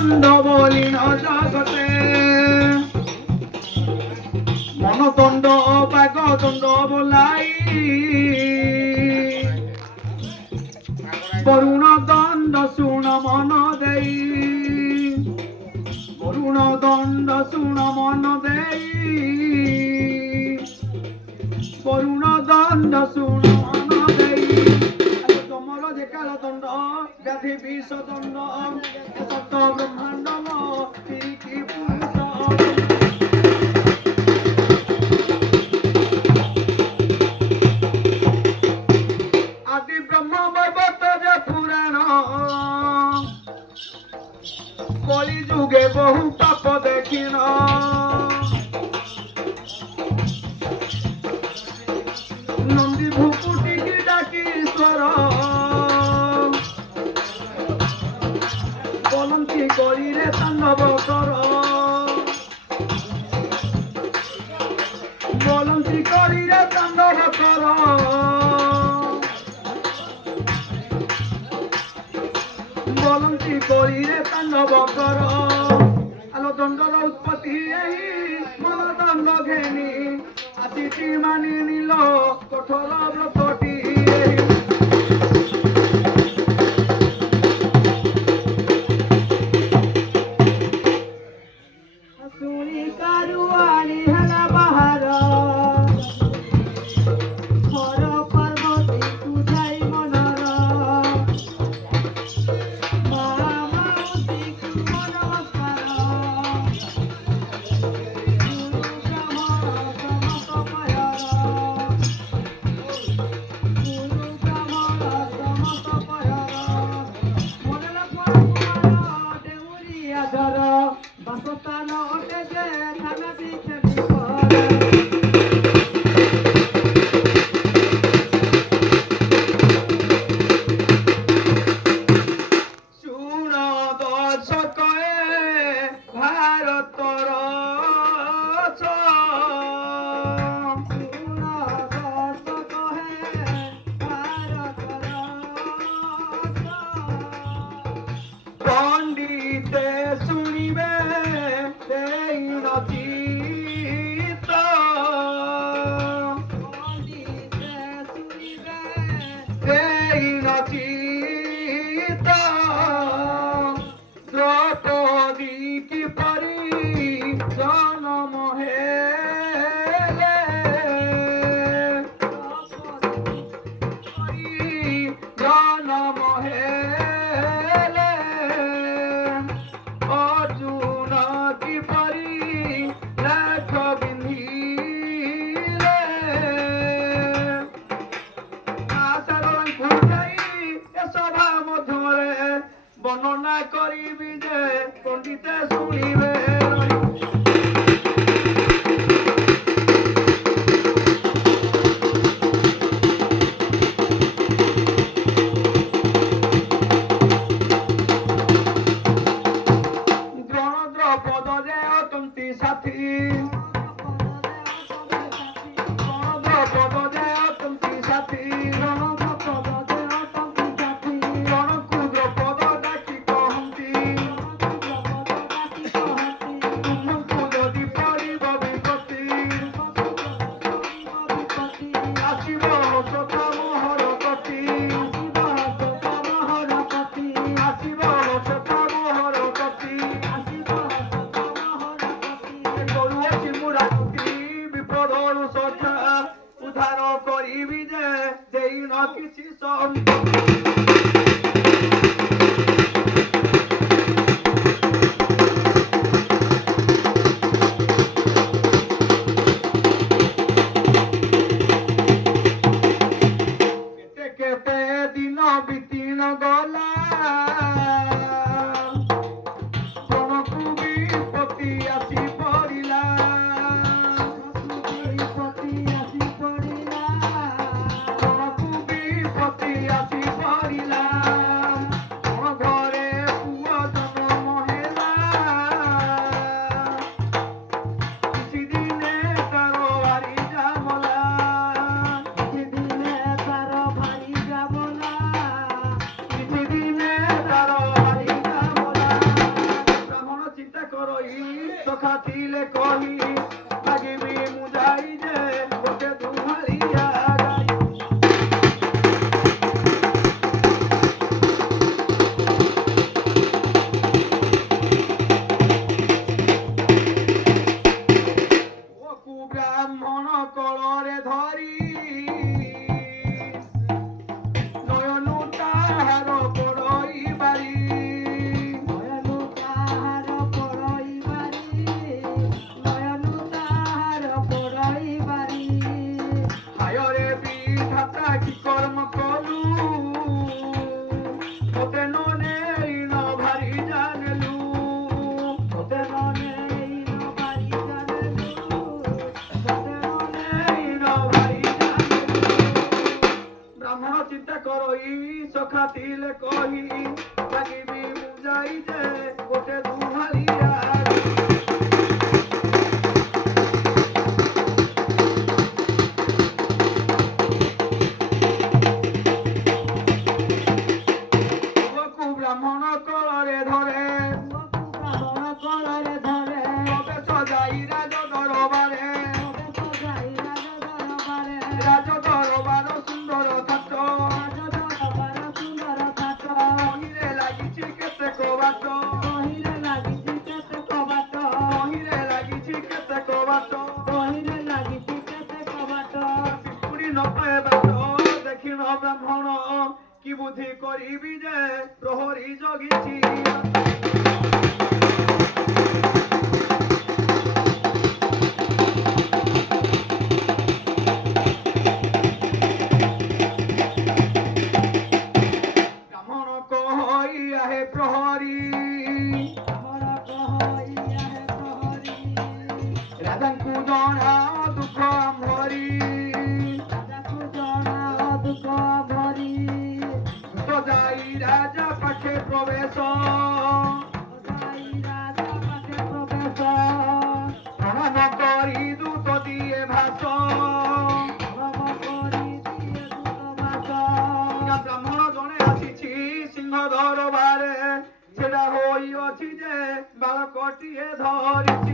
বলিন জগতে মনদণ্ড বাগদণ্ড বলাই বরুণ দণ্ড শুণ মন দেই বরুণ দণ্ড শুণ মন দেই বরুণ দণ্ড শুণ মন দেই তমর যে কাল দণ্ড ব্যাধি বিষ দণ্ড সপ্ত ব্রহ্মাণ্ড কি পুরুষ আদি ব্রহ্ম বৈবত যে পুরাণ কলি যুগে বহু পাপ দেখিন নন্দী ভূপুটি কি ডাকি স্বর বলন্তি করিরে তাণ্ডব কর বলন্তি করিরে তাণ্ডব কর বলন্তি করিরে তাণ্ডব কর আলো দণ্ডর উৎপত্তি এই মন দণ্ড ঘেনি আসিটি মানি নিল কঠোর ব্রতটি শুনি কারুয়ানি হেলা বাহার হর পার্বতী তুঝাই মনর বাসস্থান অটে যে থানা পিছে শুণ দর্শকে ভারতর শুণ দর্শক হে ভারতর পণ্ডিতে শুনিবে সেই নচিত পণ্ডিতে শুনিবে সেই নচিত দ্রৌপদী কি পরি জনম হেলে জনম হেলে অর্জুন কি পরি লাখ বিন্ধিলে আচরণ ফুটাই এ সভা মধ্যরে বর্ণনা করিবি যে পণ্ডিতে শুনিবে দ্রৌপদ যে অতন্তি সাথী দ্রৌপদ যে অতন্তি সাথী রণকু দ্রৌপদ ডাকি কহନ୍ତି করই সখা ଥିଲେ কহি লাগিবি মুজাই যে গোটে দুহালিয়া গাই ওকু ব্রাহ্মণ কলরে ধরি নয়নু তাহার পড়ই বাড়ি হায়রে বিধাতা কি কর্ম কলু তোতে ননে ন ভারি জানলু তোতে ননে ন ভারি জানলু ব্রাহ্মণ চিন্তা করই সখা ଥିଲେ কহি লাগিবি মুজাই যে গোটে দুহালিয়া ব্রাহ্মণ কলরে ধরে তবে সজাই রাজ দরবারে রাজ দরবার সুন্দর থাট মহিরে লাগিছি কেতে কবাট মহিরে লাগিছি কেতে কবাট পিপুড়ি নপায়ে বাট দেখিন ব্রাহ্মণ কি বুদ্ধি করিবি যে প্রহরী জগিছি ব্রাহ্মণ কহইয়া হে প্রহরী রাজাଙ୍କୁ জଣା দুঃখ আমরি তো যাই রাজা পাখে প্রবেশ প্রণাম করি দূত দিয়ে ভাষ ব্রাহ্মণ জনে আসিছি সিংহ দরবারে সেটা হইଅଛି যে বালকটিଏ ধরিছি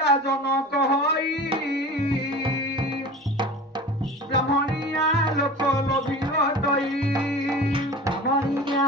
রাজন কহই ব্রাহ্মণিয়া লোক লোভির দই ব্রাহ্মণিয়া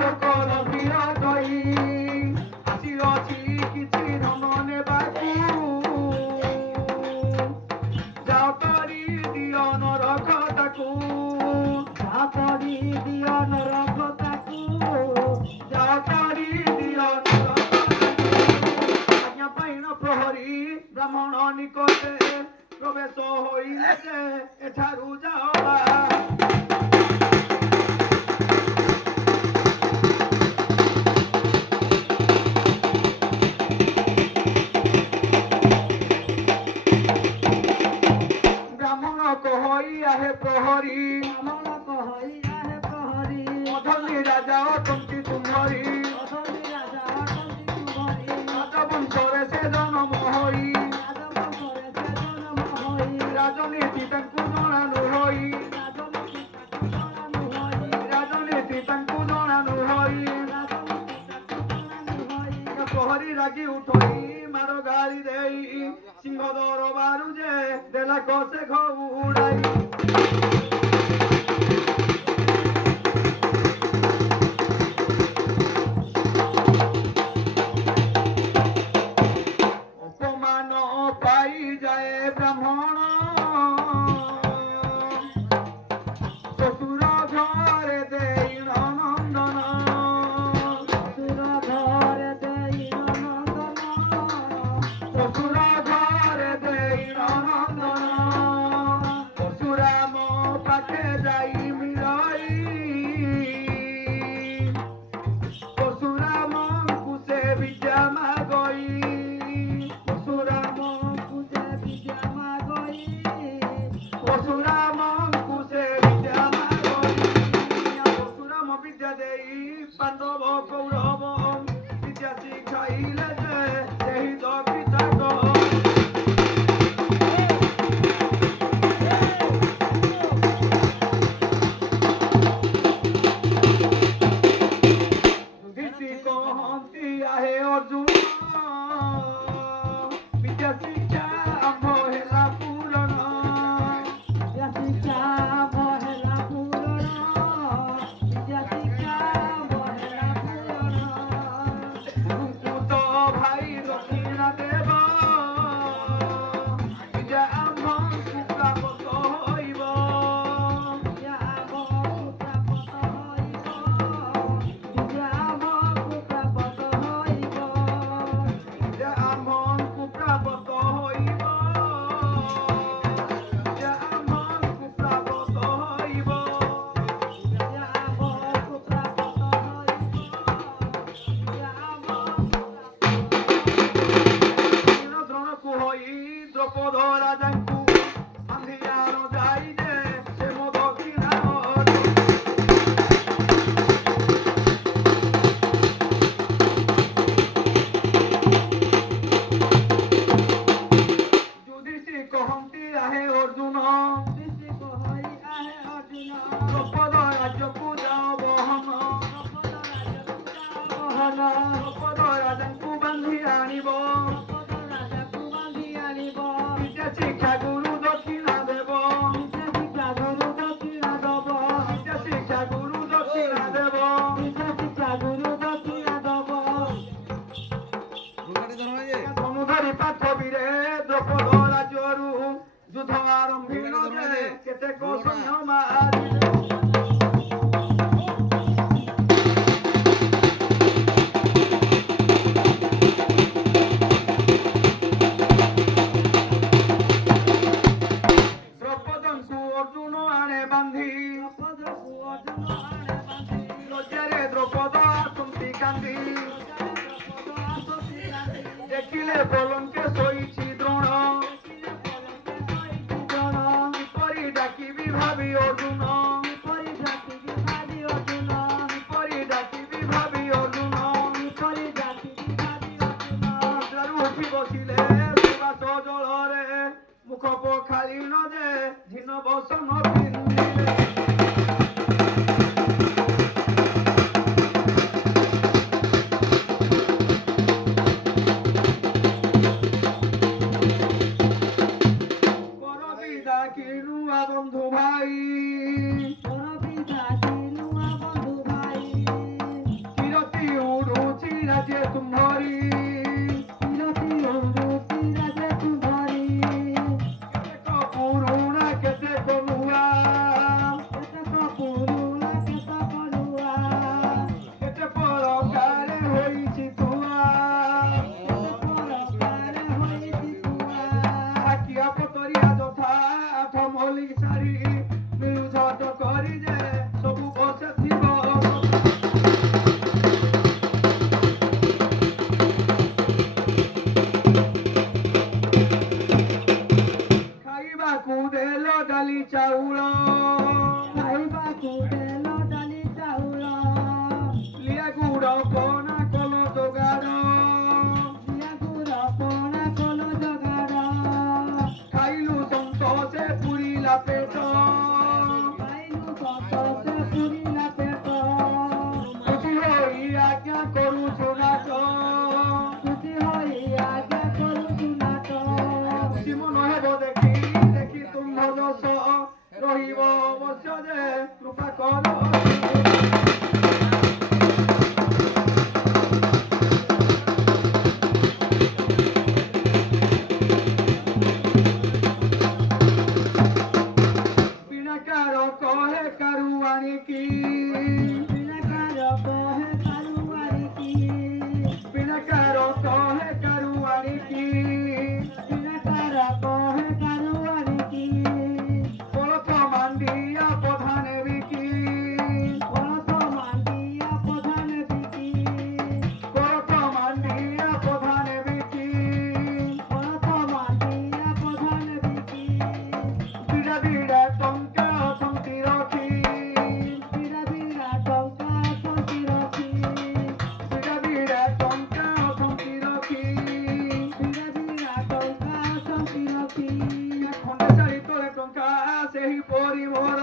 লোক লোভির দই আসিଅছি କିଛି ଧନ ନେବାକୁ ଯାଅ କରି ଦିଅ ନରକ ତାକୁ ଯାଅ କରି ଦିଅ ନରକ ତାକୁ ଯାଅ କରି ଦିଅ ଆଜ୍ଞା ପାଇଣ ପ୍ରହରୀ ବ୍ରାହ୍ମଣ ନିକଟେ ପ୍ରବେଶ ହୋଇଲେ ଯେ ଏଠାରୁ ଯାଅ ব্রাহ্মণ কহইয়া হে প্রহরী অধনী রাজা অটন্তি তুমরি রাজবংশরে সে জন্ম হই রাজনীতি তাଙ୍କୁ ଜଣାନୁ ହଇ ରାଜନୀତି ତାଙ୍କୁ ଜଣାନୁ ହଇ ପ୍ରହରୀ ରାଗି ଉଠଇ ମାଡ଼ ଗାଳି ଦେଇ ସିଂହ ଦରବାରୁ ଯେ ଦେଲା କଷେ ଘଉଡ଼ାଇ অপমান পাই যায় ব্রাহ্মণ শ্বশুর ঘরে দেই নন্দন শ্বশুর ঘরে দেই নন্দন পরশুরাম ଧନୁଧରି ପାର୍ଥବୀରେ ଦ୍ରୌପଦ ରାଜ୍ୟରୁ ଯୁଦ୍ଧ ଆରମ୍ଭିଲ ଯେ କେତେକ ସୈନ୍ୟ ମାରିଲେ ଦ୍ରୌପଦଙ୍କୁ ଅର୍ଜୁନ ଆଣେ ବାନ୍ଧି ଲଜ୍ଜାରେ ଦ୍ରୌପଦ ଆସନ୍ତି କାନ୍ଦି ଦେଖିଲେ ପଲଙ୍କେ ଶୋଇଛି ଦ୍ରୋଣ କିପରି ଡାକିବି ଭାବି ଅର୍ଜୁନ କିପରି ଡାକିବି ଭାବି ଅର୍ଜୁନ ନିଦ୍ରାରୁ ଉଠି ବସିଲେ ସୁବାସ ଜଳରେ ମୁଖ ପଖାଳିନ ଯେ ଝିନ ବସନ ପିନ୍ଧିଲେ বন্ধু ভাই কিরতি উড়ুছি রাজে তুমরি কেতে পুরুণা কেতে কনুয়া কেতে পরকারে হইছি তুয়া আকিয়া পতরিয়া যথা আঠ মলিক সারি বিরুদ্ধ করি যে সবু বসে থিব খাইবাকু দেল ডালি চাউল লিয়া গুড় পনা কল জোগাড় খাইলু সন্তোষে পুরিলা পেট খুশি হই আজ্ঞা করুছু নাচ খুশি মন হেব দেখি দেখি তুম্ভ যশ রহিব অবশ্য যে কৃপা কর ସେହି ପରିମର